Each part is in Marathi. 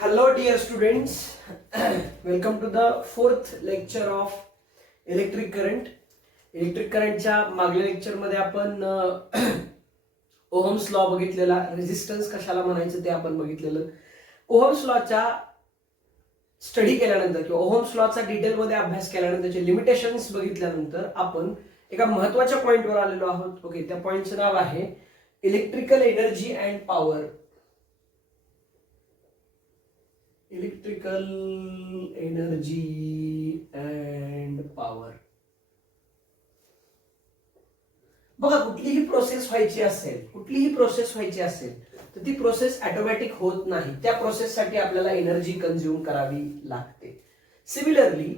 Hello dear students, welcome to the fourth lecture of electric current. Electric करंटच्या मागल्या लेक्चरमध्ये आपण ओहम्स लॉ बघितलेला, रेजिस्टन्स कशाला म्हणायचं ते आपण बघितलेलं. ओहम्स लॉच्या स्टडी केल्यानंतर किंवा ओहम्स लॉचा डिटेलमध्ये अभ्यास केल्यानंतर त्याचे लिमिटेशन्स बघितल्यानंतर आपण एका महत्वाच्या पॉइंटवर आलेलो आहोत. ओके, त्या पॉइंटचं नाव आहे electrical energy and power. Electrical energy and power. बघा, कुठलीही प्रोसेस व्हायची असेल तर ती प्रोसेस ऑटोमॅटिक होत नाही. त्या प्रोसेससाठी आपल्याला एनर्जी कंझ्युम करावी लागते. सिमिलरली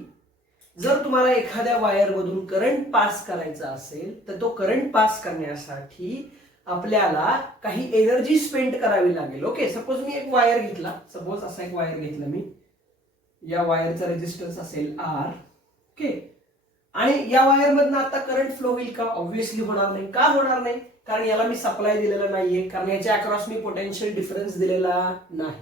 जर तुम्हाला एखाद्या वायर मधून करंट पास करायचा असेल तर तो करंट पास करण्यासाठी आपल्याला काही एनर्जी स्पेंड करावी लागेल. ओके, सपोज मी एक वायर घेतला, असा एक वायर घेतला मी. या वायरचा रेजिस्टन्स असेल R. ओके, आणि या वायर मधनं आता करंट फ्लो होईल का? ऑब्व्हियसली होणार नाही. का होणार नाही? कारण याला मी सप्लाय दिलेला नाहीये, कारण याच्या अक्रॉस मी पोटेन्शियल डिफरन्स दिलेला नाही.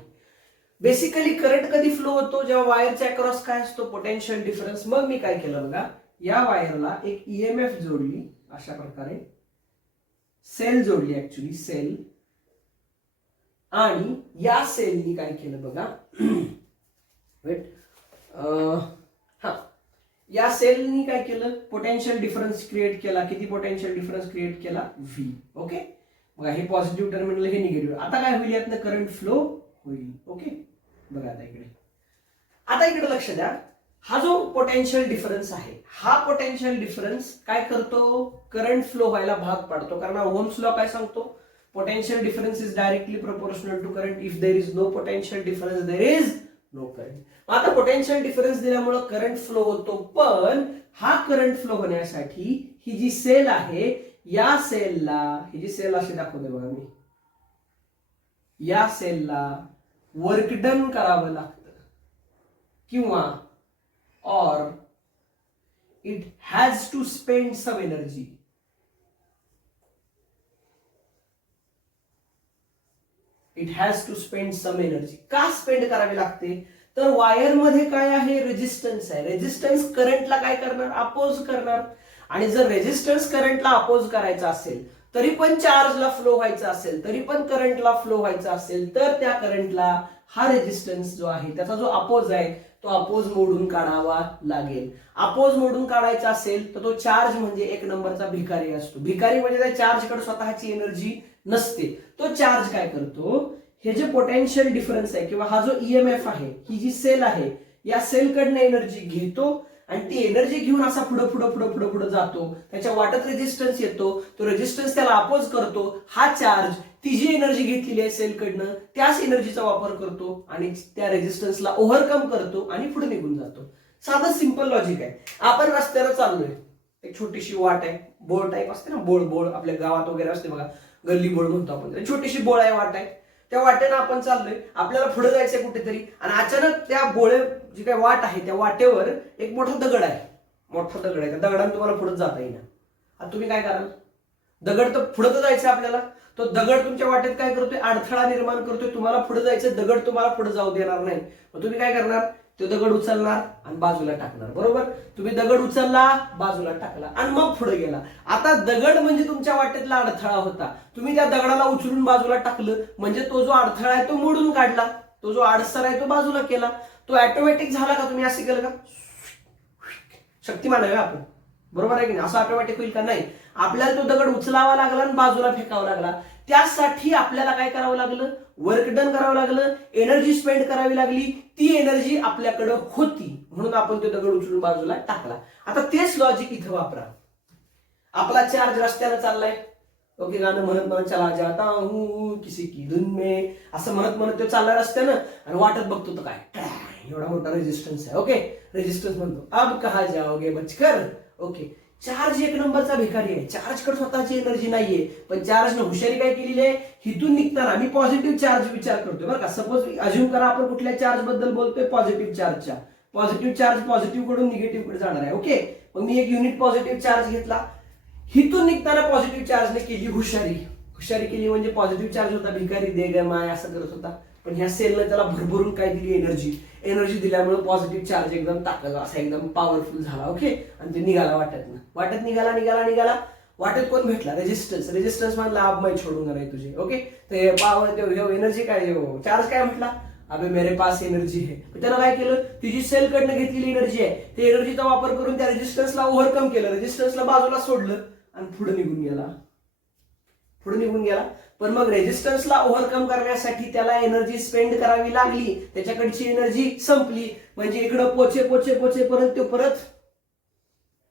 बेसिकली करंट कधी फ्लो होतो? जेव्हा वायरच्या अक्रॉस काय असतो? Potential difference. मग मी काय केलं बघा, या वायरला एक ईएमएफ जोडली, अशा प्रकारे सेल जोडली, ऍक्च्युली सेल. आणि या सेलनी काय केलं बघा, वेट, या सेलनी काय केलं? पोटेन्शियल डिफरन्स क्रिएट केला. किती पोटेन्शियल डिफरन्स क्रिएट केला? V. ओके, बघा हे पॉझिटिव्ह टर्मिनल, हे निगेटिव्ह. आता काय होईल? यातनं करंट फ्लो होईल. ओके, बघा आता इकडे लक्ष द्या. हा जो पोटेन्शियल डिफरन्स आहे, हा पोटेन्शियल डिफरन्स काय करतो? करंट फ्लो व्हायला भाग पाडतो. कारण ओहम्स लॉ काय सांगतो? Potential difference is directly proportional to current. If there is no potential difference there is no current. आता पोटेन्शियल डिफरन्स दिल्यामुळे करंट फ्लो होतो, पण हा करंट फ्लो होण्यासाठी ही जी सेल आहे, या सेलला, ही जी सेल अशी दाखवते बघा मी, या सेलला वर्क डन करावं लागतं, किंवा or it has to spend some energy. का स्पेंड करावी लागते? तर वायर मध्ये काय आहे? रेजिस्टन्स आहे. रेजिस्टन्स करंटला काय करणार? अपोज करणार. आणि जर रेजिस्टन्स करंटला अपोज करायचा असेल, तरी पण चार्जला फ्लो व्हायचा असेल, तरी पण करंटला फ्लो व्हायचा असेल, तर त्या करंटला हा रेजिस्टन्स जो आहे, त्याचा जो अपोज आहे, तो अपोज मोडून काढावा लागेल. अपोज मोडून काढायचा असेल तर तो चार्ज म्हणजे एक नंबरचा भिकारी असतो. भिकारी म्हणजे त्या चार्जकडे स्वतःची एनर्जी नसते. तो चार्ज काय करतो? हे जे पोटेन्शियल डिफरन्स आहे किंवा हा जो ईएमएफ आहे, ही जी सेल आहे, या सेलकडनं एनर्जी घेतो आणि ती एनर्जी घेऊन असा पुढे जातो. त्याच्या वाटत रेजिस्टन्स येतो, तो रेजिस्टन्स त्याला अपोज करतो. हा चार्ज ती जी एनर्जी घेतलेली आहे सेलकडनं, त्याच एनर्जीचा वापर करतो आणि त्या रेजिस्टन्सला ओव्हरकम करतो आणि पुढे निघून जातो. साधं सिंपल लॉजिक आहे. आपण रस्त्यावर चाललोय, एक छोटीशी वाट आहे, बोळ टाईप असते ना, बोळ आपल्या गावात वगैरे असते बघा, गल्ली बोळ म्हणतो आपण. छोटीशी बोळ आहे, वाट आहे. त्या वाटेनं आपण चाललोय, आपल्याला पुढे जायचंय कुठेतरी, आणि अचानक त्या बोळे जी काही वाट आहे, त्या वाटेवर एक मोठा दगड आहे. त्या दगडाने तुम्हाला पुढे जाता येईना. आता तुम्ही काय कराल? दगड तर पुढे तर जायचं आपल्याला, तो दगड तुमच्या वाटेत काय करतोय? अडथळा निर्माण करतोय. तुम्हाला पुढे जायचं, दगड तुम्हाला पुढे जाऊ देणार नाही. मग तुम्ही काय करणार? तो दगड उचलणार आणि बाजूला टाकणार. बरोबर, तुम्ही दगड उचलला, बाजूला टाकला आणि मग पुढे गेला. आता दगड म्हणजे तुमच्या वाटेतला अडथळा होता. तुम्ही त्या दगडाला उचलून बाजूला टाकलं म्हणजे तो जो अडथळा आहे तो मोडून काढला, तो जो अडसर आहे तो बाजूला केला. तो ऑटोमॅटिक झाला का? तुम्ही असं केलं का? शक्तिमान आहे आपण, बरोबर आहे की नाही? असं ऑटोमॅटिक होईल का? नाही. आपल्याला तो दगड उचलावा लागला आणि बाजूला फेकावा लागला. त्यासाठी आपल्याला काय करावं लागलं? वर्क डन करावं लागलं, एनर्जी स्पेंड करावी लागली. ती एनर्जी आपल्याकडे होती म्हणून आपण तो दगड उचलून बाजूला टाकला. आता तेच लॉजिक इथं वापरा. आपला चार्ज रस्त्यानं चाललाय, ओके, गाणं म्हणत चला जाता हूं किसी की धुन में, असं म्हणत तो चाललाय रस्त्यानं, आणि वाटत बघतो तर काय, एवढा मोठा रेजिस्टन्स आहे. ओके, रेजिस्टन्स म्हणतो अब कहा जाओगे बचकर. ओके, चार्ज एक नंबरचा भिकारी आहे. चार्जकडे स्वतःची एनर्जी नाहीये, पण चार्जने हुशारी काय केलेली आहे? हिथून निघताना मी पॉझिटिव्ह चार्ज विचार करतोय बरं का. सपोज अज्युम करा आपण कुठल्या चार्ज बद्दल बोलतोय? पॉझिटिव्ह चार्जच्या. पॉझिटिव्ह चार्ज पॉझिटिव्ह कडून निगेटिव्ह कडे जाणार आहे. ओके, मग मी एक युनिट पॉझिटिव्ह चार्ज घेतला, हिथून निघताना पॉझिटिव्ह चार्जने केली हुशारी. हुशारी केली म्हणजे पॉझिटिव्ह चार्ज होता, भिकारी दे ग माय असं करत होता. पण ह्या सेलने त्याला भरभरून काय दिली, एनर्जी दिल्यामुळे पॉझिटिव्ह चार्ज एकदम टाकला, असा एकदम पॉवरफुल झाला. ओके, आणि ते निघाला वाटत निघाला. वाटेत कोण भेटला, रेजिस्टन्स मधला अब मैं छोडूंगा नाही तुझे. ओके, तर पॉवर एनर्जी काय, चार्ज काय म्हटला, अबे मेरे पास एनर्जी है. त्यानं काय केलं, ती सेल कडनं घेतलेली एनर्जी आहे, ते एनर्जीचा वापर करून त्या रेजिस्टन्सला ओव्हरकम केलं, रेजिस्टन्सला बाजूला सोडलं आणि पुढे निघून गेला. पण मग रेजिस्टन्सला ओव्हरकम करण्यासाठी त्याला एनर्जी स्पेंड करावी लागली, त्याच्याकडची एनर्जी संपली, म्हणजे इकडं पोचे परत तो परत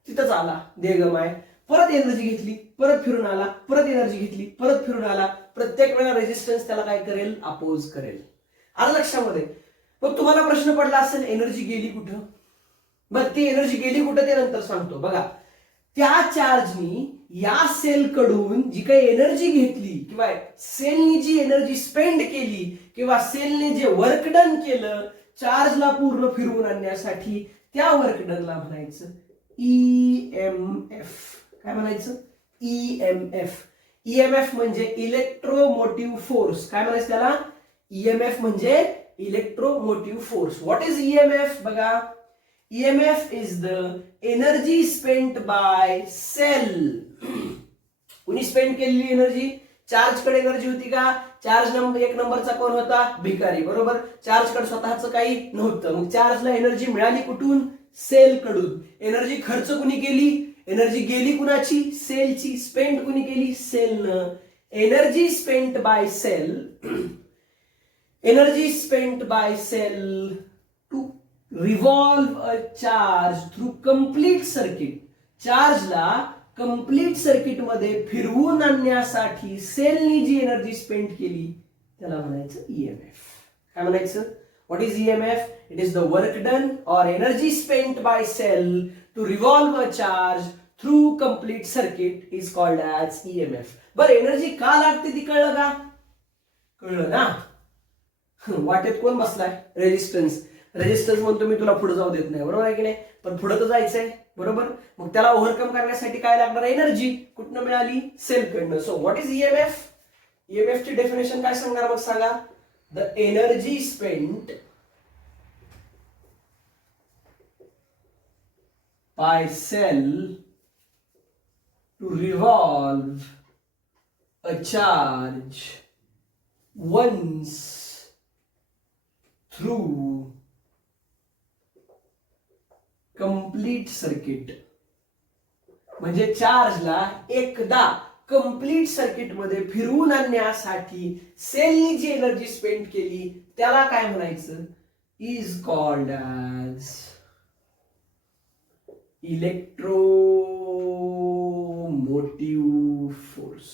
तिथंच आला, देगमाय. परत एनर्जी घेतली, परत फिरून आला, परत एनर्जी घेतली, परत फिरून आला. प्रत्येक वेळा रेजिस्टन्स त्याला काय करेल, अपोज करेल. आलं लक्षामध्ये. मग तुम्हाला प्रश्न पडला असेल, एनर्जी गेली कुठं? बरं, ती एनर्जी गेली कुठं ते नंतर सांगतो. बघा, त्या चार्जनी या सेल कडून जी काही एनर्जी घेतली किंवा सेलनी जी एनर्जी स्पेंड केली किंवा सेलने जे वर्क डन केलं चार्जला पूर्ण फिरवून आणण्यासाठी, त्या वर्क डनला म्हणायचं ईएमएफ. काय म्हणायचं, ईएमएफ. ईएमएफ म्हणजे इलेक्ट्रोमोटिव्ह फोर्स. काय म्हणायचं त्याला, ईएमएफ म्हणजे electromotive force. What is EMF? बघा, EMF is the energy spent by cell. कुणी स्पेंड केलेली एनर्जी? चार्ज कडे एनर्जी होती का? चार्ज एक नंबरचा कोण होता? भिकारी, बरोबर. चार्ज कडे स्वतःच काही नव्हतं, मग चार्जला एनर्जी मिळाली कुठून? सेल कडून. एनर्जी खर्च कुणी केली? एनर्जी गेली कुणाची? सेलची. स्पेंड कुणी केली? सेलनं. Energy spent by cell, energy spent by cell to revolve a charge through complete circuit. चार्जला कंप्लीट सर्किट मध्ये फिरवून आणण्यासाठी सेलनी जी एनर्जी स्पेंड केली त्याला म्हणायचं ईएमएफ. काय म्हणायचं? What is EMF? It is the work done or energy spent by cell to revolve a charge through complete circuit is called as EMF. बरं, एनर्जी का लागते ती कळलं का? कळलं ना? वाटेत कोण बसलाय? रेजिस्टन्स. रेजिस्टन्स म्हणतो मी तुला पुढे जाऊ देत नाही, बरोबर आहे की नाही? पण पुढे तर जायचंय, बरोबर. मग त्याला ओव्हरकम करण्यासाठी काय लागणार? एनर्जी. कुठनं मिळाली? सेल कडनं. So what is EMF? EMF ची डेफिनेशन काय सांगणार? मग सांगा. The energy spent by cell to revolve a charge once through complete circuit. म्हणजे चार्जला एकदा कंप्लीट सर्किट मध्ये फिरवून आणण्यासाठी सेलनी जी एनर्जी स्पेंड केली त्याला काय म्हणायचं? Is called as electromotive force.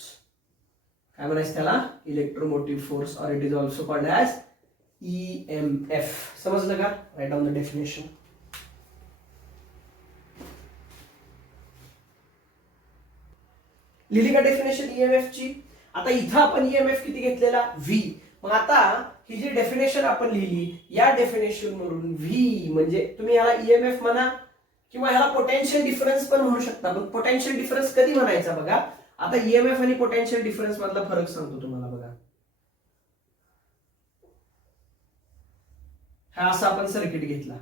काय म्हणायचं त्याला? इलेक्ट्रोमोटिव्ह फोर्स, और it is also called as EMF. समजलं का? Write down the definition. लिहिली का डेफिनेशन ईएमएफ ची? आता इथं आपण ईएमएफ किती घेतलेला? V. मग आता ही जी डेफिनेशन आपण लिहिली, या डेफिनेशन वरून V म्हणजे तुम्ही याला ईएमएफ म्हणा किंवा ह्याला पोटेन्शियल डिफरन्स पण म्हणू शकता. पण पोटेन्शियल डिफरन्स कधी म्हणायचा बघा. आता ईएमएफ आणि पोटेन्शियल डिफरन्स मधला फरक सांगतो तुम्हाला. बघा, हा असा आपण सर्किट घेतला,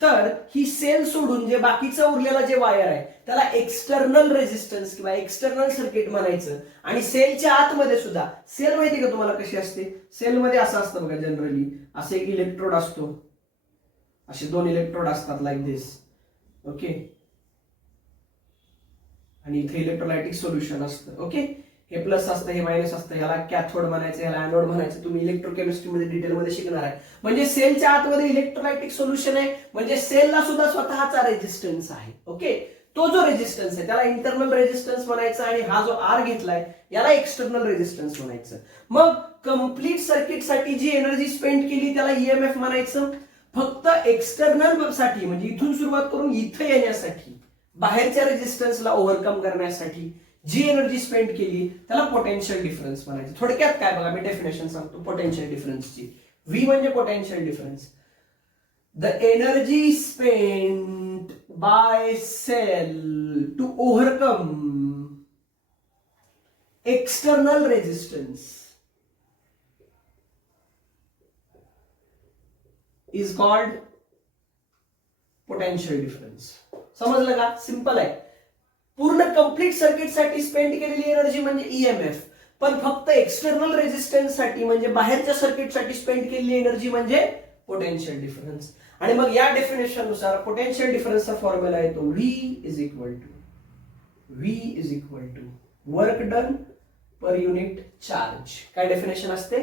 तर ही सेल सोडून जे बाकीचं उरलेलं जे वायर आहे त्याला एक्सटर्नल रेजिस्टन्स किंवा एक्सटर्नल सर्किट म्हणायचं. आणि सेलच्या आतमध्ये सुद्धा, सेल माहिती का तुम्हाला कशी असते? सेलमध्ये असं असतं बघा, जनरली असे एक इलेक्ट्रोड असतो, असे 2 इलेक्ट्रोड असतात लाईक दिस. ओके, आणि इथे इलेक्ट्रोलायटिक सोल्युशन असतं. ओके, हे प्लस असतं, हे मायनस असतं, ह्याला कॅथोड म्हणायचं, ह्याला ॲनोड म्हणायचं. तुम्ही इलेक्ट्रोकेमिस्ट्री मध्ये डिटेलमध्ये शिकणार आहे. म्हणजे सेलच्या आतमध्ये इलेक्ट्रोलायटिक सोल्युशन आहे, म्हणजे सेलला सुद्धा स्वतःचा रेजिस्टन्स आहे. ओके, तो जो रेजिस्टन्स आहे त्याला इंटरनल रेजिस्टन्स म्हणायचं, आणि हा जो आर घेतलाय याला एक्सटर्नल रेजिस्टन्स म्हणायचं. मग कंप्लीट सर्किटसाठी जी एनर्जी स्पेंड केली त्याला ईएमएफ म्हणायचं. फक्त एक्सटर्नल साठी म्हणजे इथून सुरुवात करून इथे येण्यासाठी, बाहेरच्या रेजिस्टन्सला ओव्हरकम करण्यासाठी जी एनर्जी स्पेंड केली त्याला पोटेन्शियल डिफरन्स म्हणायचं. थोडक्यात काय बघा, मी डेफिनेशन सांगतो पोटेन्शियल डिफरन्सची. व्ही म्हणजे potential difference. The energy spend by cell to overcome external resistance is called potential difference. समजलं का? सिंपल आहे. पूर्ण कंप्लीट सर्किटसाठी स्पेंड केलेली एनर्जी म्हणजे ईएमएफ, पण फक्त एक्सटर्नल रेझिस्टन्स साठी म्हणजे बाहेरच्या सर्किटसाठी स्पेंड केलेली एनर्जी म्हणजे पोटेन्शियल डिफरन्स. आणि मग या डेफिनेशन नुसार पोटेन्शियल डिफरन्सचा फॉर्म्युला येतो V is equal to work done per unit charge. काय डेफिनेशन असते?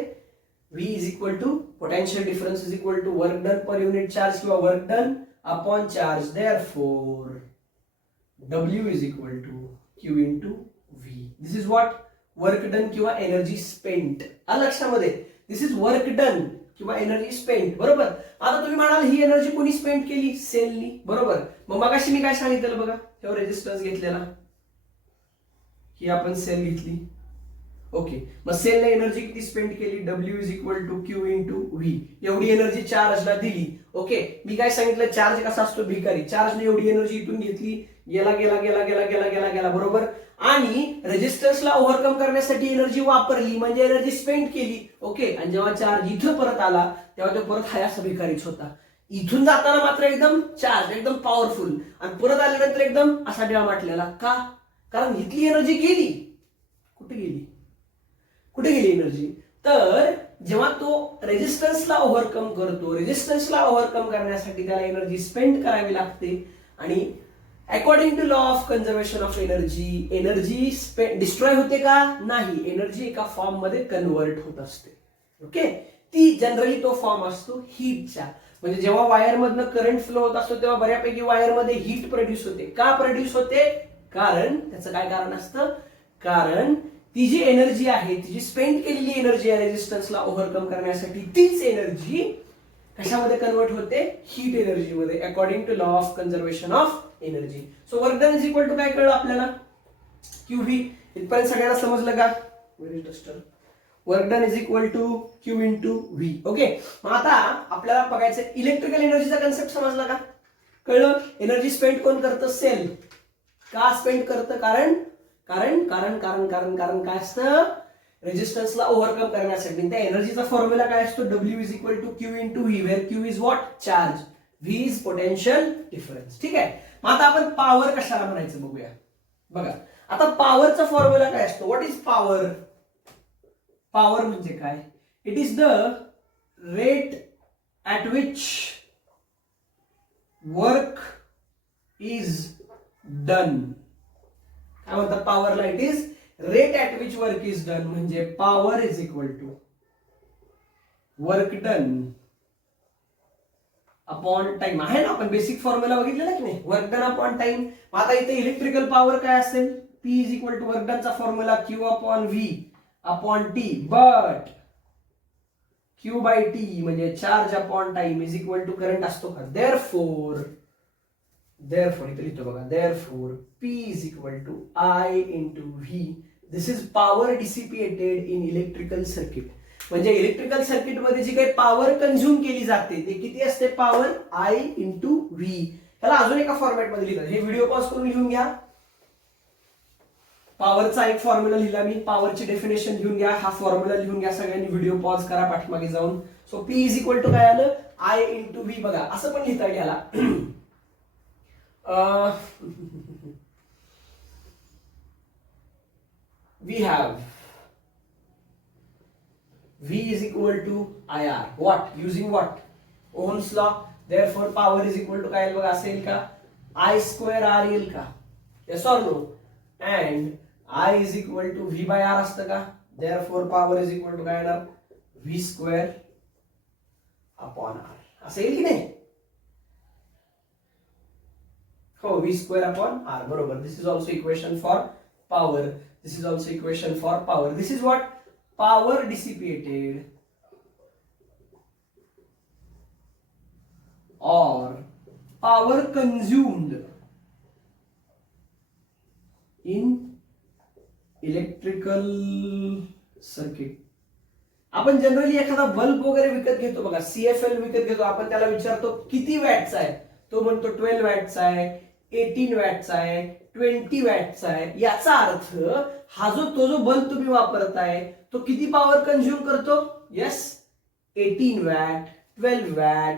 V is equal to potential difference is equal to work done per unit charge किंवा work done upon charge. Therefore W is equal to Q into V. This is what? Work done किंवा एनर्जी स्पेंट. लक्षामध्ये दिस इज वर्क डन किंवा एनर्जी स्पेंट. बरोबर. आता तुम्ही म्हणाल ही एनर्जी कोणी स्पेंड केली? सेलनी. बरोबर. मग मगाशी मी काय सांगितलं बघा, तेव्हा रेजिस्टन्स घेतलेला, ही आपण सेल घेतली. ओके. मग सेलने एनर्जी किती स्पेंड केली? W is equal to Q into V. एवढी एनर्जी चार्जला दिली. ओके. मी काय सांगितलं, चार्ज कसा असतो? भिकारी. चार्जने एवढी एनर्जी इथून घेतली, गेला गेला गेला गेला गेला गेला गेला. बरोबर. आणि रेजिस्टन्सला ओव्हरकम करण्यासाठी एनर्जी वापरली म्हणजे एनर्जी स्पेंड केली. ओके. आणि जेव्हा चार्ज इथं परत आला तेव्हा तो परत हाय असा भिकारीच होता. इथून जाताना मात्र एकदम चार्ज, एकदम पॉवरफुल, आणि परत आल्यानंतर एकदम असा डेवा माटलेला. का? कारण इथली एनर्जी गेली. कुठे गेली? कुठे गेली एनर्जी? तर जेव्हा तो रेजिस्टन्सला ओव्हरकम करतो, रेजिस्टन्सला ओव्हरकम करण्यासाठी त्याला एनर्जी स्पेंड करावी लागते. आणि according to law of conservation of energy, energy destroy होते का? नाही. एनर्जी एका फॉर्म मध्ये कन्वर्ट होत असते. ओके. ती जनरली तो फॉर्म असतो हीटचा. म्हणजे जेव्हा वायर मधनं करंट फ्लो होत असतो तेव्हा बऱ्यापैकी वायर मध्ये हीट प्रोड्यूस होते. का प्रोड्यूस होते? कारण त्याचं काय कारण असतं? कारण ती जी एनर्जी आहे, ती जी स्पेंड केलेली एनर्जी आहे रेजिस्टन्सला ओव्हरकम करण्यासाठी, तीच एनर्जी कशामध्ये कन्वर्ट होते? हीट एनर्जी मध्ये, according to law of conservation of energy. So work done is equal to काय कळलं आपल्याला? QV. इथपर्यंत सगळ्यांना समजलं का? Very duster. Work done is equal to Q into V. Okay. मग आता आपल्याला बघायचं इलेक्ट्रिकल एनर्जीचा कन्सेप्ट समजला का? कळलं? एनर्जी स्पेंड कोण करतं? सेल. का स्पेंड करतं? कारण कारण कारण कारण कारण कारण काय असतं? रेजिस्टन्सला ओव्हरकम करण्यासाठी. त्या एनर्जीचा फॉर्म्युला काय असतो? W is equal to Q into V, where Q is what? Charge, V is potential difference. ठीक आहे. मग आता आपण पॉवर कशाला म्हणायचं बघूया. बघा आता पॉवरचा फॉर्म्युला काय असतो? What is power? पॉवर म्हणजे काय? It is the rate at which work is done. काय म्हणतात पॉवरला? It is rate at which work is done. म्हणजे power is equal to work done upon time. आहे ना, आपण बेसिक फॉर्म्युला बघितलेला की नाही? Work done upon time. आता इथे इलेक्ट्रिकल पॉवर काय असेल? P is equal to work डनचा formula Q upon V upon T. But Q by T म्हणजे charge upon time is equal to current असतो का? देअरफॉर इथे लिहितो बघा, therefore P is equal to I into V. This is power dissipated in electrical circuit. म्हणजे इलेक्ट्रिकल सर्किट मध्ये जी काही पॉवर कंझ्युम केली जाते ते किती असते? Power I into V. त्याला अजून एका फॉर्मॅट मध्ये लिहिलं. हे व्हिडिओ पॉज करून लिहून घ्या. पॉवरचा एक फॉर्म्युला लिहिला मी, पॉवरची डेफिनेशन लिहून घ्या. हा फॉर्म्युला लिहून घ्या सगळ्यांनी. व्हिडिओ पॉज करा पाठीमागे जाऊन. So P is equal to काय आलं? I into V. बघा असं पण लिहिता येईल याला. we have V is equal to IR. What? Using what? Ohm's law. Therefore power is equal to काय बघा असेल का? I square R येईल का? Yes or no? And I is equal to V by R असतं का? Therefore power is equal to काय येणार? V square upon R. असं येईल की नाही? हो, V square upon R. बरोबर. This is also equation for power. This is also equation for power. This is what? Power dissipated or power consumed in electrical circuit. आपण जनरली एखादा बल्ब वगैरे विकत घेतो बघा, CFL विकत घेतो, आपण त्याला विचारतो किती वॅटचा आहे, तो म्हणतो 12 वॅटचा आहे, 18 वॅटचा आहे, 20 वॅटचा आहे. याचा अर्थ हा तो जो बल्ब तुम्ही वापरताय तो किती पॉवर कंझ्युम करतो? येस, 18 वॅट, 12 वॅट,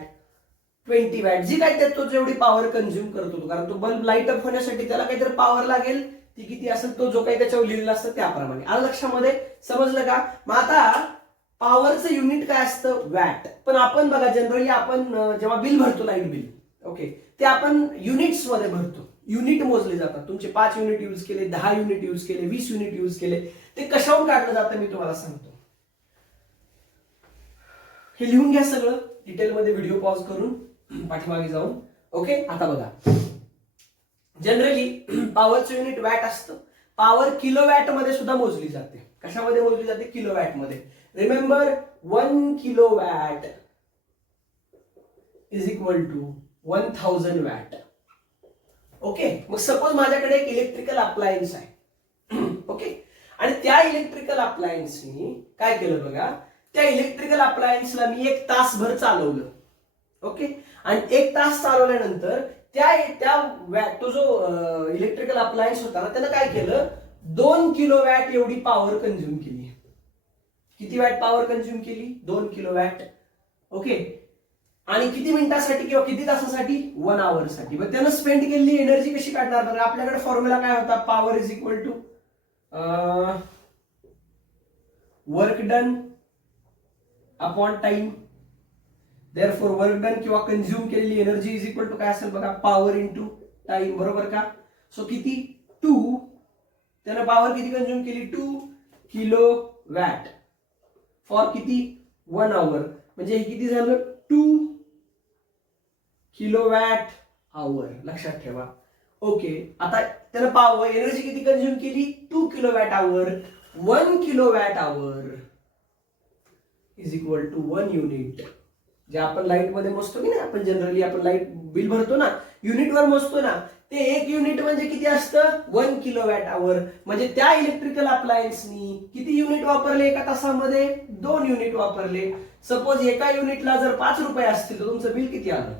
20 वॅट, जी काय तो जेवढी पॉवर कंझ्युम करतो तो, कारण तो बल्ब लाईट अप होण्यासाठी त्याला काहीतरी पॉवर लागेल, ती किती असेल तो जो काही त्याच्यावर लिहिलेला असतं त्याप्रमाणे. आलं लक्षामध्ये, समजलं का? मग आता पॉवरचं युनिट काय असतं? वॅट. पण आपण बघा जनरली आपण जेव्हा बिल भरतो लाईट बिल, ओके, ते आपण युनिट्स मध्ये भरतो. युनिट मोजले जातात. तुमचे 5 युनिट यूज केले, 10 युनिट यूज केले, 20 युनिट यूज केले, ते कशावरून काढलं जातं मी तुम्हाला सांगतो. हे लिहून घ्या सगळं डिटेलमध्ये, व्हिडिओ पॉज करून पाठीमागे जाऊन. ओके, आता बघा जनरली पॉवरचं युनिट वॅट असतं. पॉवर किलोवॅट मध्ये सुद्धा मोजली जाते. कशामध्ये मोजली जाते? किलोवॅट मध्ये. Remember 1 kilowatt is equal to 1000 watt. Okay, मग सपोज माझ्याकडे एक इलेक्ट्रिकल अप्लायन्स आहे, ओके, आणि त्या इलेक्ट्रिकल अप्लायन्सनी काय केलं बघा, त्या इलेक्ट्रिकल अप्लायन्सला मी 1 तासभर चालवलं, ओके, आणि 1 तास चालवल्यानंतर तो जो इलेक्ट्रिकल अप्लायन्स होता ना, त्यानं काय केलं, 2 किलोवॅट एवढी पॉवर कंझ्युम केली. किती वॅट पॉवर कंझ्युम केली? 2 किलोवॅट. ओके, आणि किती मिनिटासाठी किंवा किती तासासाठी? 1 आवर साठी. मग त्यानं स्पेंड केलेली एनर्जी कशी काढणार? बघा आपल्याकडे फॉर्म्युला काय होता? Power is equal to work done upon time. Therefore work done किंवा कंझ्युम केलेली एनर्जी इज इक्वल टू काय असेल बघा? पॉवर इंटू टाइम, बरोबर का? सो किती? 2. त्यानं पॉवर किती कंझ्युम केली? 2 किलो वॅट फॉर किती? 1 आवर. म्हणजे हे किती झालं? 2 किलोवॅट आवर. लक्षात ठेवा. ओके, आता त्यानं पॉवर एनर्जी किती कंझ्युम केली? 2 kilowatt hour. 1 kilowatt hour is equal to 1 unit. जे आपण लाईट मध्ये मोजतो की नाही, आपण जनरली आपण लाईट बिल भरतो ना, युनिटवर मोजतो ना, ते 1 युनिट म्हणजे किती असतं? 1 किलोवॅट आवर. म्हणजे त्या इलेक्ट्रिकल अप्लायन्सनी किती युनिट वापरले एका तासामध्ये? 2 युनिट वापरले. सपोज एका युनिटला जर 5 रुपये असतील तर तुमचं बिल किती आलं?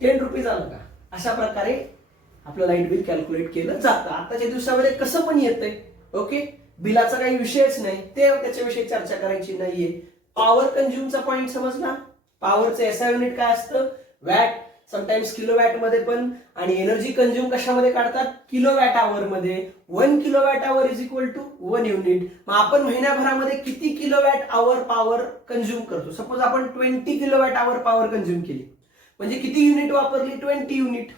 10 रुपीज आलं का? अशा प्रकारे आपलं लाईट बिल कॅल्क्युलेट केलं जातं. आताच्या दिवसामध्ये कसं पण येतंय. ओके, बिलाचा काही विषयच नाही, ते त्याच्याविषयी चर्चा करायची नाहीये. पॉवर कंझ्युमचा पॉइंट समजला. पॉवरचं एसआय युनिट काय असतं? वॅट. समटाइम्स किलोवॅट मध्ये पण. आणि एनर्जी कंझ्युम कशामध्ये काढतात? किलोवॅट आवर मध्ये. 1 kilowatt hour is equal to 1 unit. मग आपण महिन्याभरामध्ये किती किलोवॅट आवर पॉवर कंझ्युम करतो? सपोज आपण 20 किलोवॅट आवर पॉवर कंझ्युम केली, म्हणजे किती युनिट वापरली? 20 युनिट.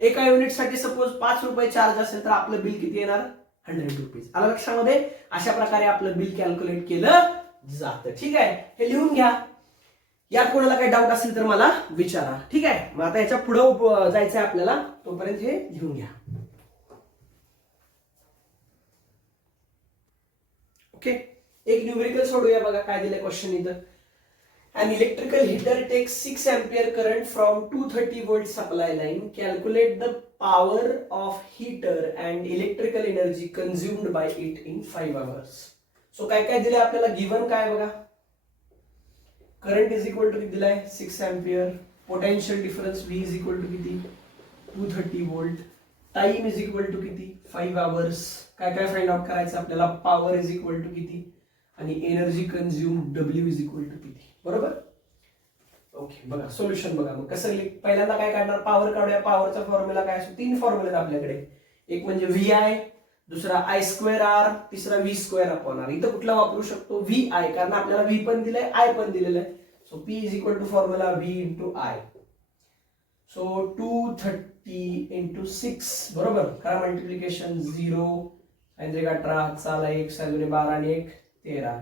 एका युनिटसाठी सपोज 5 रुपये चार्ज असेल तर आपलं बिल किती येणार? 100 रुपीज. आलं लक्षामध्ये? अशा प्रकारे आपलं बिल कॅल्क्युलेट केलं जातं. ठीक आहे, हे लिहून घ्या. यात कोणाला काही डाऊट असेल तर मला विचारा. ठीक आहे, मग आता याच्या पुढे जायचंय आपल्याला, तोपर्यंत हे लिहून घ्या. ओके, एक न्यूमेरिकल सोडूया. बघा काय दिलंय क्वेश्चन इथं. An electrical heater takes 6 ampere current from 230 volt supply line. Calculate the power of heater and electrical energy consumed by it in 5 hours. So काय काय दिलंय आपल्याला? गिवन काय बघा? करंट इज इक्वल टू किती दिलाय? 6 ampere. Potential difference V is equal to किती? 230 volt. Time is equal to किती? 5 आवर्स. काय काय फाइंड आउट करायचं आपल्याला? पॉवर इज इक्वल टू किती? आणि energy consume W is equal to किती? बरोबर. ओके, बघा सोल्युशन बघा. मग कसं पहिल्यांदा काय काढणार? पॉवर काढूया. पॉवरचा फॉर्म्युला काय असतो? 3 फॉर्म्युले आहेत आपल्याकडे. एक म्हणजे VI, दुसरा I²R, तिसरा V² अपॉन R. इथं कुठला वापरू शकतो? VI, कारण आपल्याला V पण दिलंय, I पण दिलेलं आहे. So P is equal to formula V into I. So 230 into 6, बरोबर. करा मल्टिप्लिकेशन. 0 आणि 18, 1, 12 आणि 1 13,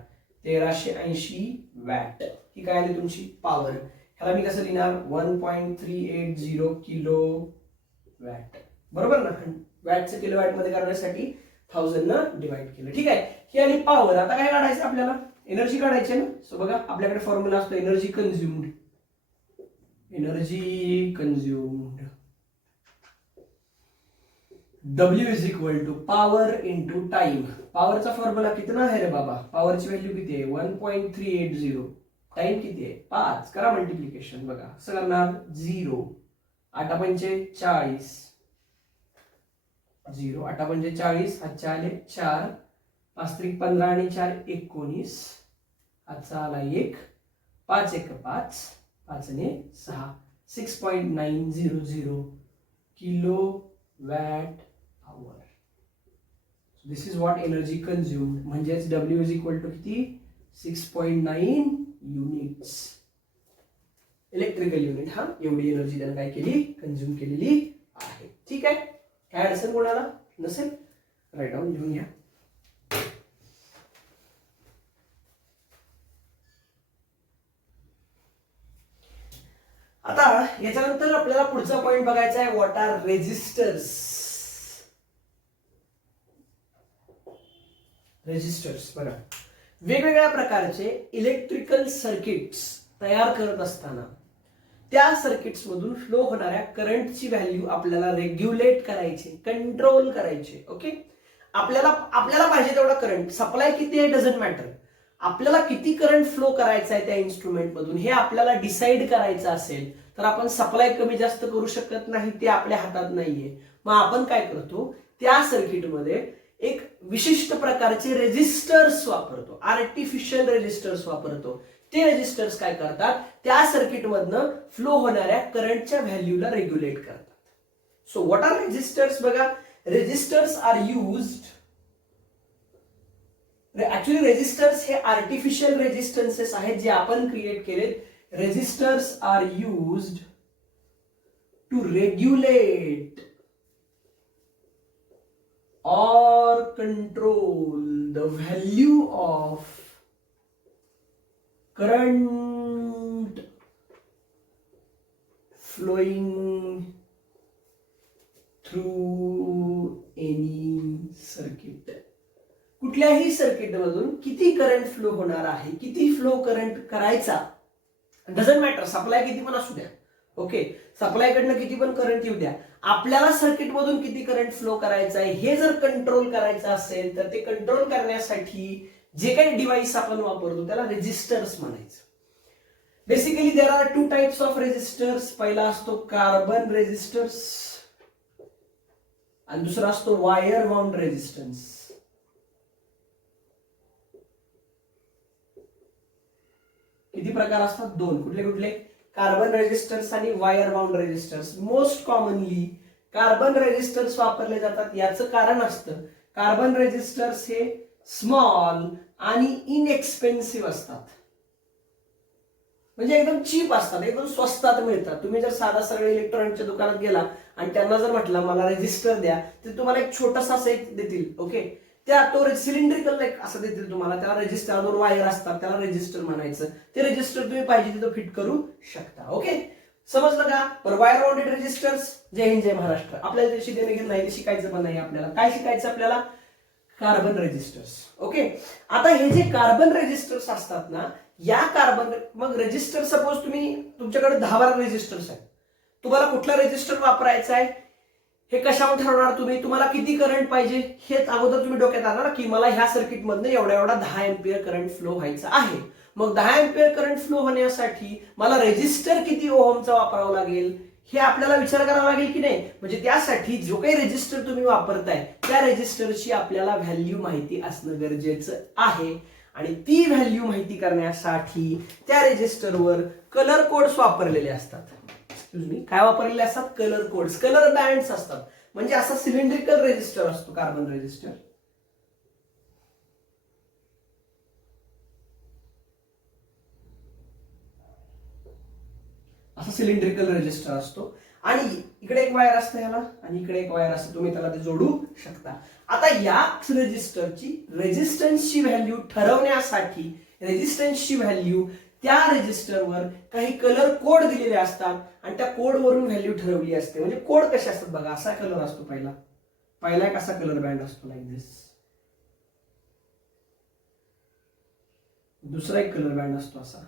1380 वॅट. ही काय आली तुमची पॉवर? ह्याला मी कसं लिहिणार? 1.380 किलो वॅट, बरोबर ना. वॅटचं किलो वॅट मध्ये करण्यासाठी 1000 न डिवाइड केलं. ठीक आहे, ही आली पॉवर. आता काय काढायचं आपल्याला? एनर्जी काढायची ना. सो बघा आपल्याकडे फॉर्म्युला असतो energy consumed. Energy consumed W is equal to power into time. पॉवरचा फॉर्म्युला कितना आहे रे बाबा? पॉवरची व्हॅल्यू किती आहे? 1.380. टाइम किती आहे? 5. करा मल्टिप्लिकेशन. बघा कसं करणार? 0 8 पंचे 40, 0 8 पंचे 40, हातच्या आले 4, 5 त्रिक 15 आणि 4 19, हातचा आला 1, 5 1 5, 5 आणि 6 6.900 kilo watt hour. This is what energy consumed. म्हणजेच W इज इक्वल टू किती 6.9 युनिट्स इलेक्ट्रिकल युनिट. हा एवढी एनर्जी त्यानं काय केली कन्झ्युम केलेली आहे. ठीक आहे. काय अडचण कोणाला नसेल राईट डाऊन लिहून घ्या. आता याच्यानंतर आपल्याला पुढचा पॉइंट बघायचा आहे. What are resistors. रेजिस्टर्स बघा वेगवेगळ्या प्रकारचे इलेक्ट्रिकल सर्किट्स तयार करत असताना त्या सर्किट्स मधून फ्लो होणाऱ्या करंटची व्हॅल्यू आपल्याला रेग्युलेट करायची, कंट्रोल करायची. ओके. आपल्याला पाहिजे तेवढा करंट सप्लाय किती आहे डझंट मॅटर. आपल्याला किती करंट फ्लो करायचा आहे त्या इन्स्ट्रुमेंट मधून हे आपल्याला डिसाईड करायचं असेल तर आपण सप्लाय कमी जास्त करू शकत नाही. ते आपल्या हातात नाहीये. मग आपण काय करतो त्या सर्किटमध्ये एक विशिष्ट प्रकारचे रेजिस्टर्स वापरतो. आर्टिफिशियल रेजिस्टर्स वापरतो. ते रेजिस्टर्स काय करतात त्या सर्किट मधनं फ्लो होणाऱ्या करंटच्या व्हॅल्यूला रेग्युलेट करतात. So what are resistors. बघा resistors are used. Actually resistors हे आर्टिफिशियल रेजिस्टन्सेस आहेत जे आपण क्रिएट केलेत. Resistors are used to regulate or control the value of current flowing through any circuit. कुठल्याही सर्किट मधून किती करंट फ्लो होणार आहे, किती फ्लो करंट करायचा डझंट मॅटर. सप्लाय किती पण असू द्या. ओके. सप्लाय कडनं किती पण करंट येऊ द्या. आपल्याला सर्किट मधून किती करंट फ्लो करायचा आहे हे जर कंट्रोल करायचं असेल तर ते कंट्रोल करण्यासाठी जे काही डिव्हाइस आपण वापरतो त्याला रेजिस्टर्स म्हणायचं. Basically there are 2 types of resistors. पहिला असतो कार्बन रेजिस्टर्स आणि दुसरा असतो वायर बाउंड रेजिस्टन्स. किती प्रकार असतात 2. कुठले कुठले कार्बन रेजिस्टर्स आणि wire bound resistors. Most commonly carbon resistors वापरले जातात. याचं कारण असतं कार्बन रेजिस्टर्स हे स्मॉल आणि इनएक्सपेन्सिव्ह असतात. म्हणजे एकदम चीप असतात, एकदम स्वस्तात मिळतात. तुम्ही जर साधा सरळ इलेक्ट्रॉनिकच्या दुकानात गेला आणि त्यांना जर म्हटलं मला रेजिस्टर द्या तर तुम्हाला एक छोटासा असं एक देतील. ओके. त्या तो सिलेंड्रिकल एक असं देतील तुम्हाला. त्याला रेजिस्टर 2 वायर असतात त्याला रेजिस्टर म्हणायचं. ते रेजिस्टर तुम्ही पाहिजे तिथं फिट करू शकता. ओके. समजलं का. पण वायर बाउंडेड रेजिस्टर्स. जय हिंद जय महाराष्ट्र. आपल्याला ते शिकणे घेणं नाही, शिकायचं पण नाही. आपल्याला काय शिकायचं आपल्याला कार्बन रेजिस्टर्स. ओके. आता हे जे कार्बन रेजिस्टर्स असतात ना या कार्बन मग रेजिस्टर सपोज तुम्ही तुमच्याकडे 10-12 रेजिस्टर्स आहेत. तुम्हाला कुठला रेजिस्टर वापरायचा आहे हे कशावर ठरवणार तुम्ही. तुम्हाला किती करंट पाहिजे हे अगोदर तुम्ही डोक्यात आणणार की मला ह्या सर्किट मधनं एवढा 10 एम्पियर करंट फ्लो व्हायचा आहे. मग 10 एम्पियर करंट फ्लो होण्यासाठी मला रेजिस्टर किती ओहमचा वापरावा लागेल हे आपल्याला विचार करावा लागेल की नाही. म्हणजे त्यासाठी जो काही रेजिस्टर तुम्ही वापरताय त्या रेजिस्टरची आपल्याला व्हॅल्यू माहिती असणं गरजेचं आहे. आणि ती व्हॅल्यू माहिती करण्यासाठी त्या रेजिस्टरवर कलर कोड्स वापरलेले असतात. काय वापरलेले असतात कलर कोड्स. कलर बँड्स असतात. म्हणजे असा सिलेंड्रिकल रेजिस्टर असतो कार्बन रेजिस्टर. असा सिलेंड्रिकल रेजिस्टर असतो आणि इकडे एक वायर असतं याला आणि इकडे एक वायर असतं. तुम्ही त्याला ते जोडू शकता. आता या रेजिस्टरची रेजिस्टन्सची व्हॅल्यू ठरवण्यासाठी रेजिस्टन्सची व्हॅल्यू त्या रेजिस्टरवर काही कलर कोड दिलेले असतात आणि त्या कोड वरून व्हॅल्यू ठरवली असते. म्हणजे कोड कसे असतात बघा. असा कलर असतो पहिला एक असा कलर बँड असतो लाईक दिस. दुसरा एक कलर बँड असतो असा.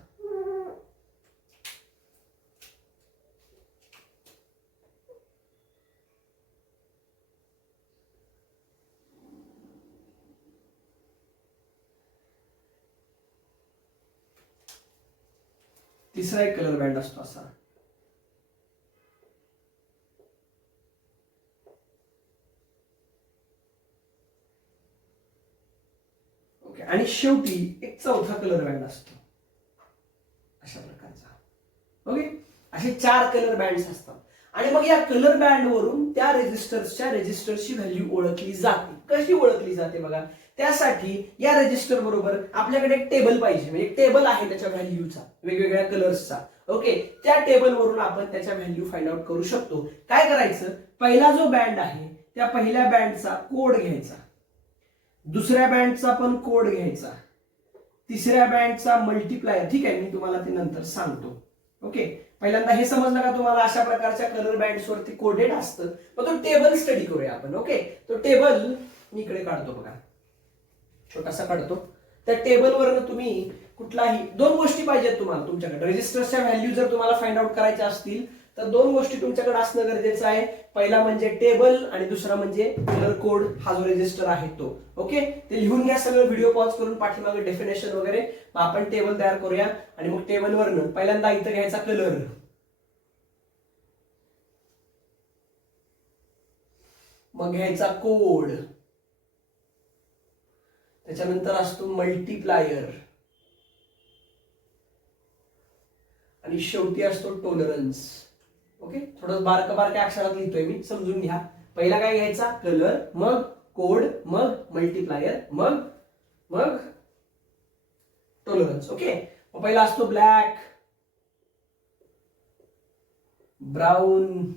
तिसरा एक कलर बँड असतो असा. ओके. आणि शेवटी एक चौथा कलर बँड असतो अशा प्रकारचा. ओके, असे 4 कलर बँड्स असतात. आणि मग या कलर बँड वरून त्या रेजिस्टरची व्हॅल्यू ओळखली जाते. कशी ओळखली जाते बघा, त्यासाठी या रेजिस्टर बरोबर आपल्याकडे एक टेबल पाहिजे. म्हणजे एक टेबल आहे त्याच्या व्हॅल्यूचा, वेगवेगळ्या कलर्सचा. ओके, त्या टेबल वरून आपण त्याच्या व्हॅल्यू फाइंड आउट करू शकतो. काय करायचं, पहिला जो बँड आहे त्या पहिल्या बँडचा कोड घ्यायचा, दुसऱ्या बँडचा पण कोड घ्यायचा, तिसऱ्या बँडचा मल्टिप्लायर. ठीक आहे, मी तुम्हाला ते नंतर सांगतो. ओके, पहिल्यांदा हे समजलं का तुम्हाला, अशा प्रकारच्या कलर बँड्स वरती कोडेड असतं. मग तो टेबल स्टडी करूया आपण. ओके, तो टेबल मी इकडे काढतो बघा, छोटासा काढतो. त्या टेबलवरनं तुम्ही कुठलाही 2 गोष्टी पाहिजेत तुम्हाला तुमच्याकडे. रेजिस्टर्सच्या व्हॅल्यू जर तुम्हाला फाइंड आउट करायच्या असतील तर 2 गोष्टी तुमच्याकडे असणं गरजेचं आहे. पहिला म्हणजे टेबल आणि दुसरा म्हणजे कलर कोड. हा जो रेजिस्टर आहे तो. ओके, ते लिहून घ्या सगळं, व्हिडिओ पॉज करून पाठीमागे डेफिनेशन वगैरे. मग आपण टेबल तयार करूया. आणि मग टेबलवरनं पहिल्यांदा इथं घ्यायचा कलर, मग घ्यायचा कोड, त्याच्यानंतर असतो मल्टिप्लायर आणि शेवटी असतो टॉलरन्स. ओके, थोडं बारक्या अक्षरात लिहितोय मी, समजून घ्या. पहिला काय घ्यायचा, कलर, मग कोड, मग मल्टिप्लायर, मग टॉलरन्स. ओके, मग पहिला असतो black, brown,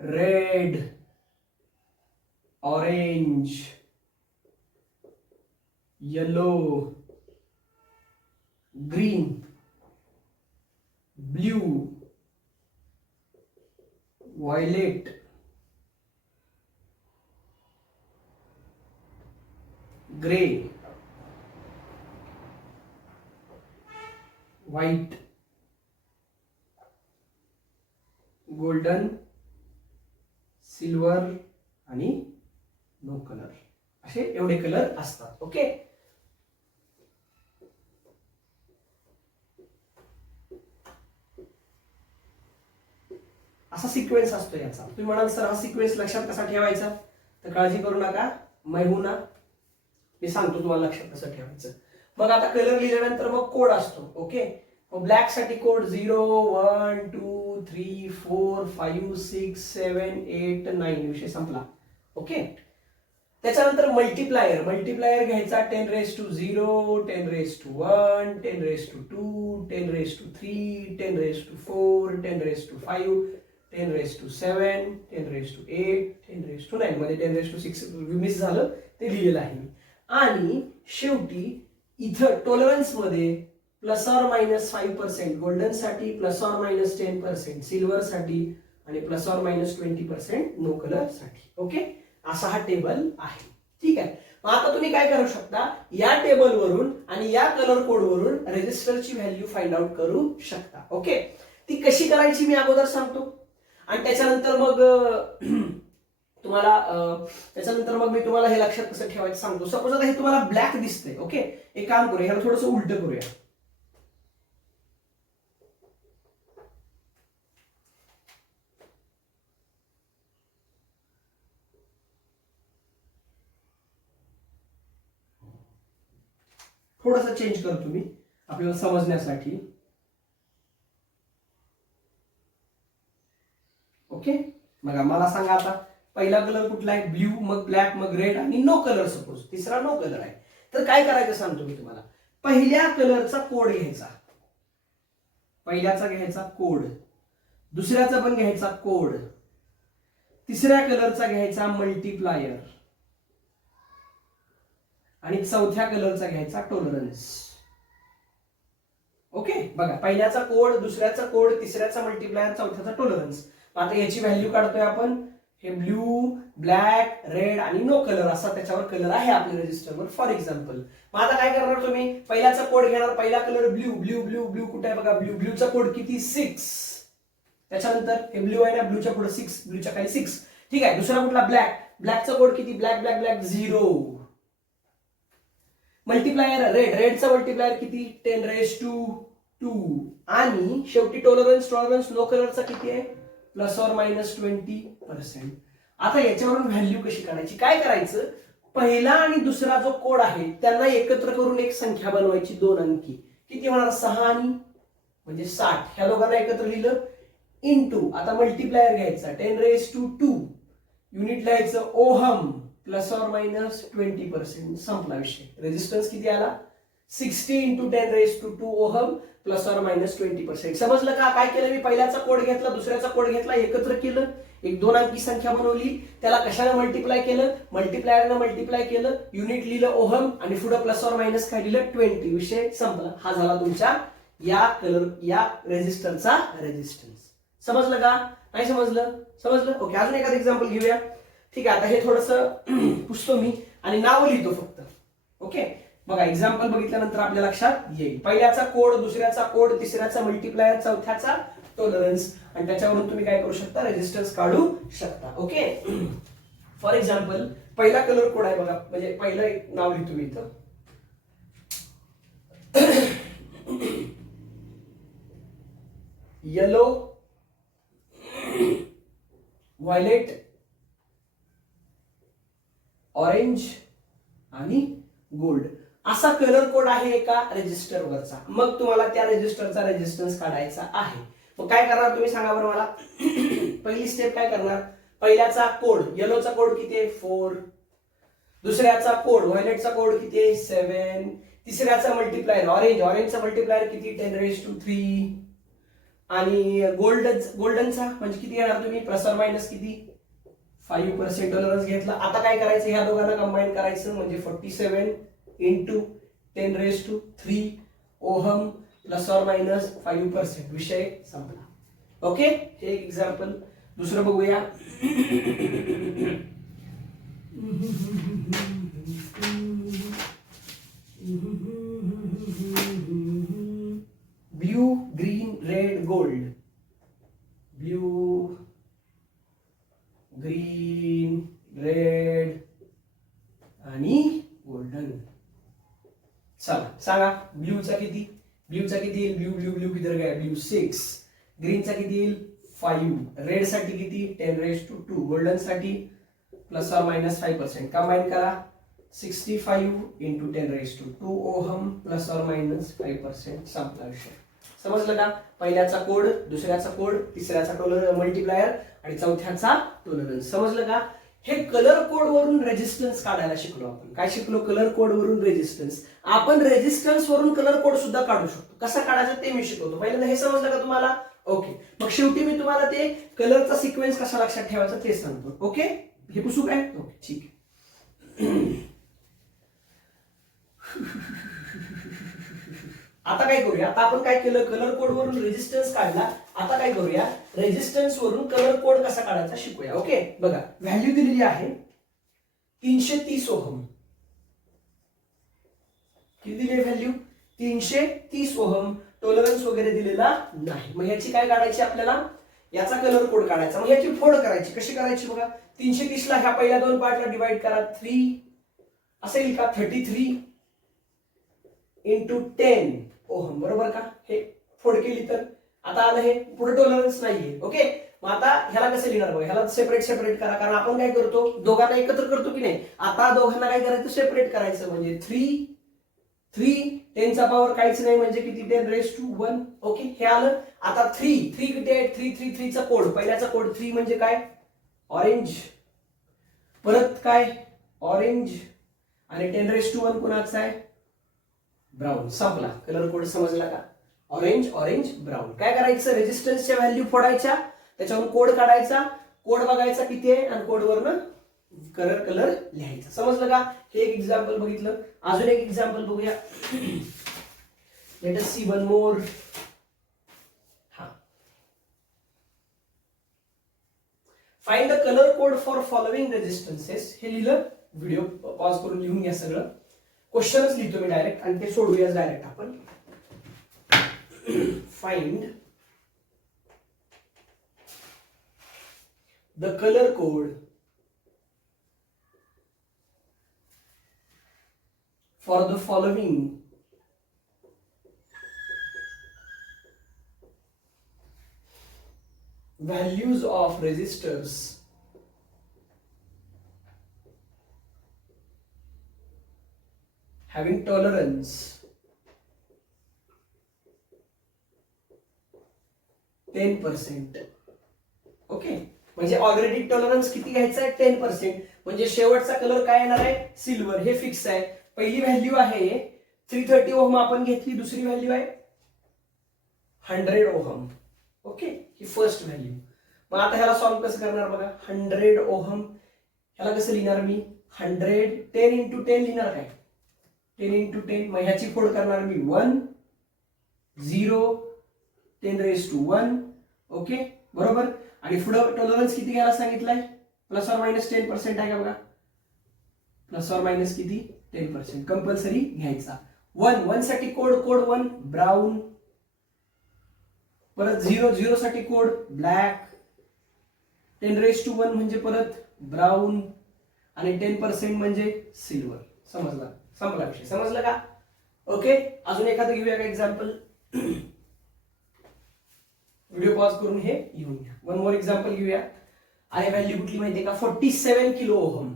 red, orange, yellow, green, blue, violet, grey, white, golden, silver आणि नो कलर. असे एवढे कलर असतात. ओके, असा सिक्वेन्स असतो याचा. तुम्ही म्हणाल सर हा सिक्वेन्स लक्षात कसा ठेवायचा, तर काळजी करू नका, मैहुना मी सांगतो तुम्हाला लक्षात कसं ठेवायचं. मग आता कलर लिहिल्यानंतर मग कोड असतो. ओके, मग ब्लॅक साठी कोड 0 1 2 3 4 5 6 7 8 9, विषय संपला. ओके, त्याच्यानंतर मल्टिप्लायर घ्यायचा 10⁻0 10⁻1 10⁻2 10⁻3 10⁻4 10⁻5 10⁻7 10⁻8 10⁻9 मध्ये 10⁻6 मिस झालं ते लिहिलेलं आहे मी. आणि शेवटी इथं टॉलरन्स मध्ये ±5%, गोल्डन साठी ±10%, सिल्वर साठी आणि ±20% नो कलर साठी. ओके, असा हा टेबल आहे. ठीक आहे, मग आता तुम्ही काय करू शकता, या टेबलवरून आणि या कलर कोडवरून रेजिस्टरची व्हॅल्यू फाइंड आउट करू शकता. ओके, ती कशी करायची मी अगोदर सांगतो. आणि त्याच्यानंतर मग मी तुम्हाला हे लक्षात कसं ठेवायचं सांगतो. सपोज आता हे तुम्हाला ब्लॅक दिसतंय. ओके, एक काम करूया, ह्याला थोडंसं उलट करूया. थोडंसं चेंज करतो मी आपल्याला समजण्यासाठी. ओके, मग मला सांगा आता पहिला कलर कुठला आहे, ब्ल्यू, मग ब्लॅक, मग रेड आणि नो कलर. सपोज तिसरा नो कलर आहे, तर काय करायचं सांगतो मी तुम्हाला. पहिल्या कलरचा कोड घ्यायचा, पहिल्याचा घ्यायचा कोड, दुसऱ्याचा पण घ्यायचा कोड, तिसऱ्या कलरचा घ्यायचा मल्टिप्लायर आणि चौथ्या कलरचा घ्यायचा टॉलरन्स. ओके, बघा पहिल्याचा कोड, दुसऱ्याचा कोड, तिसऱ्याचा मल्टिप्लायर, चौथ्याचा टॉलरन्स. आता याची व्हॅल्यू काढतोय आपण. हे ब्ल्यू, ब्लॅक, रेड आणि नो कलर असा त्याच्यावर कलर आहे आपल्या रजिस्टरवर फॉर एक्झाम्पल. मग आता काय करणार तुम्ही, पहिल्याचा कोड घेणार, पहिला colour blue, blue blue blue कुठे आहे बघा, ब्ल्यूचा कोड किती 6. त्याच्यानंतर हे ब्ल्यू आहे ना, ब्ल्यूच्या पुढे 6, ब्ल्यूच्या खाली 6. ठीक आहे, दुसरा कुठला ब्लॅक, ब्लॅकचा कोड किती, ब्लॅक ब्लॅक ब्लॅक 0. मल्टिप्लायर रेडचा मल्टिप्लायर किती 10⁻². आणि शेवटी टॉलरन्स नो कलरचा किती आहे ±20%. आता याच्यावरून व्हॅल्यू कशी काढायची, काय करायचं, पहिला आणि दुसरा जो कोड आहे त्यांना एकत्र करून एक संख्या बनवायची 2 अंकी. किती होणार, 6 आणि म्हणजे 60, ह्या दोघांना एकत्र लिहिलं इंटू, आता मल्टिप्लायर घ्यायचा 10⁻², युनिट लिहायचं ओहम प्लस ऑर मायनस 20%, संपला विषय. रेजिस्टन्स किती आला 60 into 10⁻² ohm plus or minus 20%. समजलं का? काय केलं मी, पहिल्याचा कोड घेतला, दुसऱ्याचा कोड घेतला, एकत्र केलं, एक 2 अंकी संख्या बनवली, त्याला कशाने मल्टिप्लाय केलं, मल्टिप्लायरनं मल्टिप्लाय केलं, युनिट लिहिलं ओहम आणि पुढे प्लस ऑर मायनस काय लिहिलं 20, विषय संपला. हा झाला तुमच्या या रेजिस्टरचा रेजिस्टन्स. समजलं का? नाही समजलं? समजलं. ओके, अजून एखादं एक्झाम्पल घेऊया. ठीक आहे, आता हे थोडंसं पुसतो मी आणि नाव लिहितो फक्त. ओके, बघा एक्झाम्पल बघितल्यानंतर आपल्या लक्षात येईल. पहिल्याचा कोड, दुसऱ्याचा कोड, तिसऱ्याचा मल्टिप्लायर, चौथ्याचा टॉलरन्स, आणि त्याच्यावरून तुम्ही काय करू शकता, रेजिस्टन्स काढू शकता. ओके, फॉर एक्झाम्पल पहिला कलर कोड आहे बघा, म्हणजे पहिलं एक नाव लिहितो मी इथं. येलो, व्हायलेट, ऑरेंज आणि गोल्ड असा कलर कोड आहे एका रेजिस्टरवरचा. मग तुम्हाला त्या रेजिस्टरचा रेजिस्टन्स काढायचा आहे. मग काय करणार तुम्ही सांगा बरं मला. पहिली स्टेप काय करणार, पहिल्याचा कोड, येलोचा कोड किती आहे 4, दुसऱ्याचा कोड व्हायलेटचा कोड किती आहे 7, तिसऱ्याचा मल्टिप्लायर ऑरेंजचा मल्टिप्लायर किती 10⁻³ आणि गोल्डनचा म्हणजे किती येणार तुम्ही प्लस ऑर मायनस किती 5% टॉलरन्स घेतला. आता काय करायचं, ह्या दोघांना कंबाईन करायचं म्हणजे 47 into 10⁻³ ohm plus or minus 5%, विषय संपला. ओके, हे एक एक्झाम्पल. दुसरं बघूया. Blue, green, red, gold. Blue, green, red आणि गोल्डन. चला सांगा, ब्ल्यूचा किती येईल, ब्ल्यू किधर गया, ब्ल्यू 6, ग्रीनचा किती येईल 5, रेड साठी किती 10⁻², गोल्डन साठी प्लस ऑर मायनस 5%. कंबाईन करा 65 into 10⁻² ohm plus or minus 5%, संपला विषय. समजलं का? पहिल्याचा कोड, दुसऱ्याचा कोड, तिसऱ्याचा मल्टिप्लायर आणि चौथ्याचा टॉलरन्स. समजलं का? हे कलर कोड वरून रेजिस्टन्स काढायला शिकलो आपण. काय शिकलो? कलर कोड वरून रेजिस्टन्स. आपण रेजिस्टन्स वरून कलर कोड सुद्धा काढू शकतो. कसा काढायचा ते मी शिकवतो. पहिल्यांदा हे समजलं का तुम्हाला? ओके, मग शेवटी मी तुम्हाला ते कलरचा सिक्वेन्स कसा लक्षात ठेवायचा ते सांगतो. ओके, हे पुसू काय? ओके, ठीक आहे. आता काय करूया, आता आपण काय केलं, कलर कोड वरून रेजिस्टन्स काढला. आता काय करूया, रेजिस्टन्स वरून कलर कोड कसा काढायचा शिकूया. ओके, बघा व्हॅल्यू दिलेली आहे 330 ओहम. किती दिली व्हॅल्यू 330 ओहम. टॉलरन्स वगैरे दिलेला नाही. मग ह्याची काय काढायची आपल्याला, याचा कलर कोड काढायचा. मग ह्याची फोड करायची. कशी करायची बघा, 330 ला ह्या पहिल्या दोन पार्टला डिवाइड करा 3 असेल का 33 इंटू 10 ओहम, बरोबर का? हे फोड केली तर आता आलं हे पुढे टॉलरन्स नाहीये. ओके, मग आता ह्याला कसं लिहिणार बघा, ह्याला सेपरेट करा, कारण आपण काय करतो दोघांना एकत्र करतो की नाही. आता दोघांना काय करायचं सेपरेट करायचं म्हणजे 3 10 चा पॉवर काहीच नाही म्हणजे किती 10⁻². ओके, हे आलं. आता 3 किती आहे 3 चा कोड, पहिल्याचा कोड 3 म्हणजे काय ऑरेंज, परत काय ऑरेंज आणि 10⁻² कोणाचा आहे ब्राऊन. संपला कलर कोड. समजला का? Orange brown. काय करायचं, रेजिस्टन्सच्या व्हॅल्यू फोडायच्या, त्याच्यावरून कोड काढायचा, कोड बघायचा किती आहे आणि कोडवरनं कलर लिहायचा. समजलं का? हे एक एक्झाम्पल बघितलं. अजून एक एक्झाम्पल बघूया. Let us see one more. हा, find the colour code for following resistances. हे लिहिलं, व्हिडिओ पॉज करून लिहून घ्या सगळं. क्वेश्चनच लिहितो मी डायरेक्ट आणि ते सोडूया डायरेक्ट आपण. Find the colour code for the following values of resistors having tolerance 10%. Okay, म्हणजे ऑलरेडी टॉलरन्स किती घ्यायचा आहे 10%. म्हणजे शेवटचा कलर काय येणार आहे सिल्वर, हे फिक्स आहे. पहिली व्हॅल्यू आहे 330 ओहम आपण घेतली, दुसरी व्हॅल्यू आहे 100 ओहम. ओके, ही फर्स्ट व्हॅल्यू. मग आता ह्याला सॉल्व्ह कसं करणार बघा. 100 ओहम ह्याला कसं लिहिणार मी 100 10 into 10 लिहिणार काय 10 into 10. मग ह्याची फोड करणार मी 1 0 10 raised to 1. ओके बरोबर. आणि पुढं टॉलरन्स किती घ्यायला सांगितलंय प्लस ऑर मायनस 10% आहे का बघा. प्लस ऑर मायनस किती 10% कंपल्सरी घ्यायचा. 1 साठी कोड 1 ब्राऊन, परत 0 साठी कोड ब्लॅक, 10 raised to 1 म्हणजे परत ब्राऊन आणि 10% म्हणजे सिल्वर. समजला, संपला विषय. समजलं का. ओके, अजून एखादं घेऊया का एक्झाम्पल. व्हिडिओ पॉज करून हे येऊन घ्या. वन मोर एक्झाम्पल घेऊया. आहे व्हॅल्यू कुठली माहितीये का 47 किलो ओहम.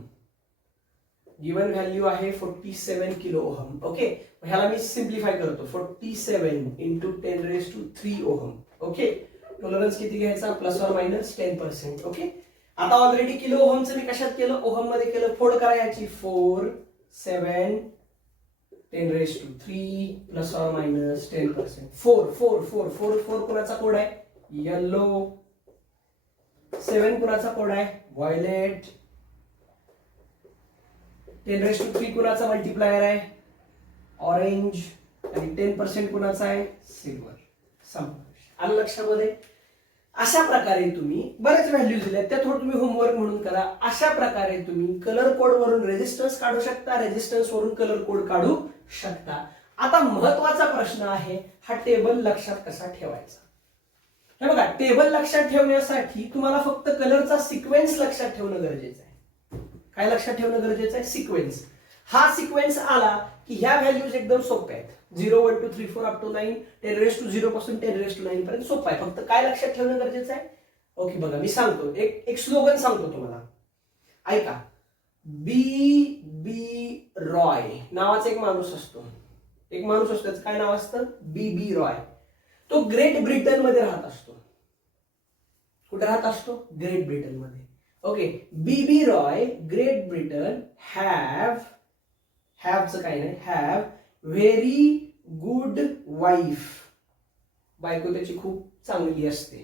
गिवन व्हॅल्यू आहे 47 किलो ओहम. ओके, ह्याला मी सिम्प्लिफाय करतो 47 into 10 raised to 3 ohm. Okay, tolerance किती घ्यायचा प्लस ऑर मायनस 10%. ओके, आता ऑलरेडी किलो ओहमचं मी कशात केलं ओहम मध्ये केलं. फोड करायची 4 7 10 raised to 3 plus or minus 10%. 4 कोणाचा कोड आहे येलो, 7 कुणाचा कोड आहे व्हायलेट, 10 raised to 3 कुणाचा मल्टिप्लायर आहे ऑरेंज आणि 10% कुणाचा आहे सिल्वर. आलं लक्षामध्ये. अशा प्रकारे तुम्ही बरेच व्हॅल्यूज दिल्या त्या थोडं तुम्ही होमवर्क म्हणून करा. अशा प्रकारे तुम्ही कलर कोड वरून रेजिस्टन्स काढू शकता, रेजिस्टन्स वरून कलर कोड काढू शकता. आता महत्वाचा प्रश्न आहे हा टेबल लक्षात कसा ठेवायचा. हे बघा, टेबल लक्षात ठेवण्यासाठी तुम्हाला फक्त कलरचा सिक्वेन्स लक्षात ठेवणं गरजेचं आहे. काय लक्षात ठेवणं गरजेचं आहे सिक्वेन्स. हा सिक्वेन्स आला की ह्या व्हॅल्यूज एकदम सोप्या आहेत. 0 1 2 3 4 up to 9, 10 raised to 0 पासून 10 raised to 9 पर्यंत सोपा आहे. फक्त काय लक्षात ठेवणं गरजेचं आहे. ओके बघा, मी सांगतो एक स्लोगन सांगतो तुम्हाला, ऐका. बी बी रॉय नावाचा एक माणूस असतो. त्याचं काय नाव असतं बी बी रॉय. तो ग्रेट ब्रिटन मध्ये राहत असतो. कुठे राहत असतो ग्रेट ब्रिटन मध्ये. ओके, बी बी रॉय ग्रेट ब्रिटन हॅवचं काय नाही हॅव व्हेरी गुड वाईफ. बायको त्याची खूप चांगली असते,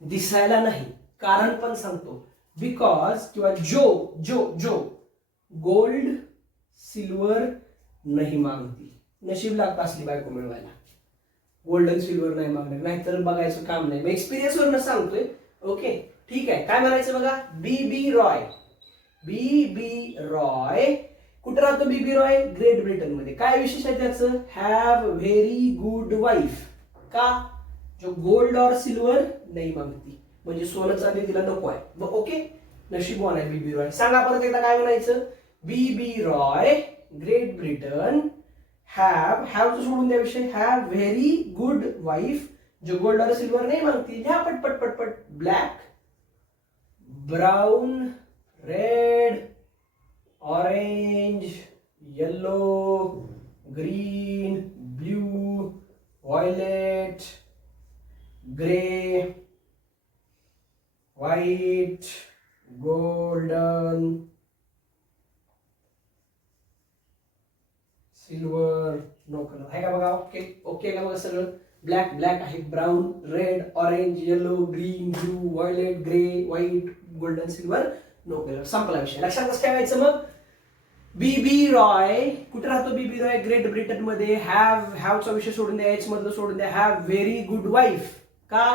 दिसायला नाही. कारण पण सांगतो बिकॉज किंवा जो गोल्ड सिल्वर नाही मागती. नशीब लागतं असली बायको मिळवायला, गोल्डन सिल्वर नाही मागणार, नाहीतर बघायचं काम नाही. मी एक्सपिरियन्स वरून सांगतोय. ओके ठीक आहे, काय म्हणायचं बघा बी बी रॉय कुठे राहतो बी बी रॉय ग्रेट ब्रिटन मध्ये. काय विशेष आहे त्याचं हॅव व्हेरी गुड वाईफ. का जो गोल्ड और सिल्वर नाही मागती, म्हणजे सोनं चांदी तिला नको आहे. ओके, नशीबवान आहे बी बी रॉय. सांगा परत एकदा काय म्हणायचं B B Roy Great Britain have सोडून द्या विषय हॅव व्हेरी गुड वाईफ जो गोल्ड और सिल्वर नाही मागती. ह्या पटपट black brown red orange yellow green blue violet grey white golden silver no colour आहे का बघा. ओके का बघा सगळं. ब्लॅक आहे, brown red orange yellow green blue violet grey white golden silver no colour. संपला विषय. लक्षात कसं ठेवायचं मग बी बी रॉय कुठे राहतो बी बी रॉय ग्रेट ब्रिटन मध्ये. हॅवचा विषय सोडून द्या, एच मधलं सोडून द्या. हॅव व्हेरी गुड वाईफ का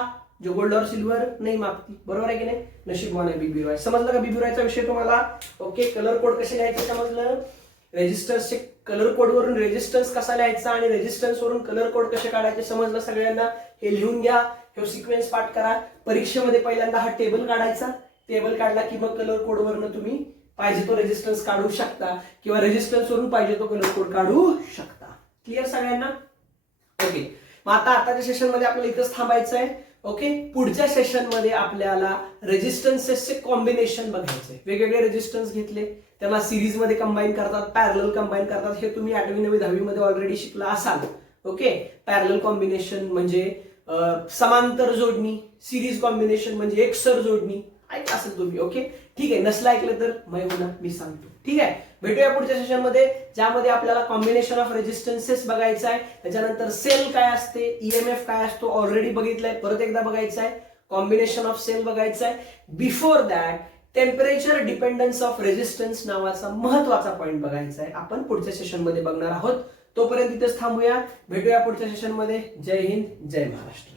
जो गोल्ड और सिल्वर नाही मागती. बरोबर आहे की नाही. नशीबवान आहे बी बी रॉय. समजलं का बी बी रॉयचा विषय तुम्हाला. ओके, कलर कोड कसे लिहायचे समजलं. रेजिस्टन्सचे कलर कोड वरून रेजिस्टन्स कसा लिहायचा आणि रेजिस्टन्स वरून कलर कोड कसे काढायचे समजलं सगळ्यांना. हे लिहून घ्या, हे सिक्वेन्स पाठ करा. परीक्षेमध्ये पहिल्यांदा हा टेबल काढायचा. टेबल काढला की मग कलर कोड वरून तुम्ही पाहिजे तो रेजिस्टन्स काढू शकता किंवा रेजिस्टन्स वरून पाहिजे तो कलर कोड काढू शकता. क्लिअर सगळ्यांना. ओके, मग आताच्या सेशन मध्ये आपल्याला इथंच थांबायचं आहे. ओके, पुढच्या सेशन मध्ये आपल्याला रेजिस्टन्सेसचे कॉम्बिनेशन बघायचे. वेगवेगळे रेजिस्टन्स घेतले, त्यांना सिरीज मध्ये कंबाईन करतात, पॅरलल कंबाईन करतात. हे तुम्ही 8वी 9वी 10वी मध्ये ऑलरेडी शिकला असाल. ओके, पॅरलल कॉम्बिनेशन म्हणजे समांतर जोडणी, सिरीज कॉम्बिनेशन म्हणजे एकसर जोडणी ऐकलं असेल तुम्ही. ओके, ठीक आहे. नसलं ऐकलं तर मी सांगतो. ठीक आहे, भेटूया पुढच्या सेशन मध्ये, ज्यामध्ये आपल्याला कॉम्बिनेशन ऑफ रेजिस्टन्सेस बघायचं आहे. त्याच्यानंतर सेल काय असते, ईएमएफ काय असतो ऑलरेडी बघितलंय, परत एकदा बघायचं आहे. कॉम्बिनेशन ऑफ सेल बघायचं आहे. Before that temperature dependence of resistance नावाचा महत्वाचा पॉईंट बघायचा आहे. आपण पुढच्या सेशन मध्ये बघणार आहोत. तोपर्यंत इथेच थांबूया. भेटूया पुढच्या सेशन मध्ये. जय हिंद, जय महाराष्ट्र.